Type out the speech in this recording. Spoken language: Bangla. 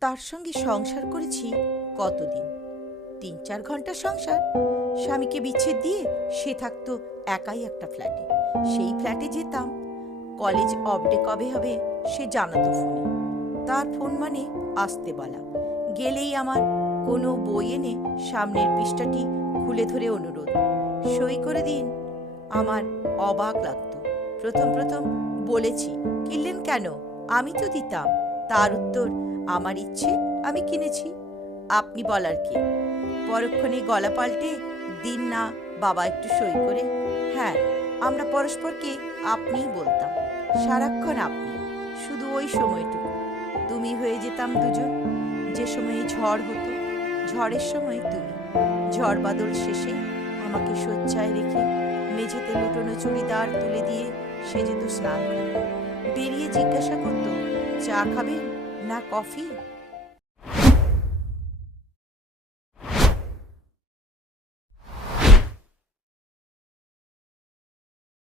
তার সঙ্গে সংসার করেছি কতদিন? তিন চার ঘণ্টা সংসার। স্বামীকে বিচ্ছেদ দিয়ে সে থাকতো একাই একটা ফ্ল্যাটে। সেই ফ্ল্যাটে যেতাম। কলেজ অফডে কবে হবে সে জানাতো ফোনে। তার ফোন মানে আসতে বলা। গেলেই আমার কোনো বই এনে সামনের পৃষ্ঠাটি খুলে ধরে অনুরোধ। সই করে দিন। আমার অবাক লাগতো। প্রথম প্রথম বলেছি, কিনলেন কেন? আমি তো দিতাম। তার উত্তর, আমার ইচ্ছে, আমি কিনেছি। আপনি বলার কি? পরক্ষণে গলা পাল্টে, দিন না, বাবা একটু সই করে। হ্যাঁ আমরা পরস্পরকে আপনিই বলতাম, সারাক্ষণ আপনি, শুধু ওই সময়টুকু। তুমি হয়ে যেতাম দুজন, যে সময়ে ঝড় হতো, ঝড়ের সময় তুমি। ঝড় বাদল শেষে আমাকে শয্যায় রেখে, মেঝেতে লুটোনো চুড়িদার তুলে দিয়ে সে যেত স্নান করে। চা খাবেন না কফি?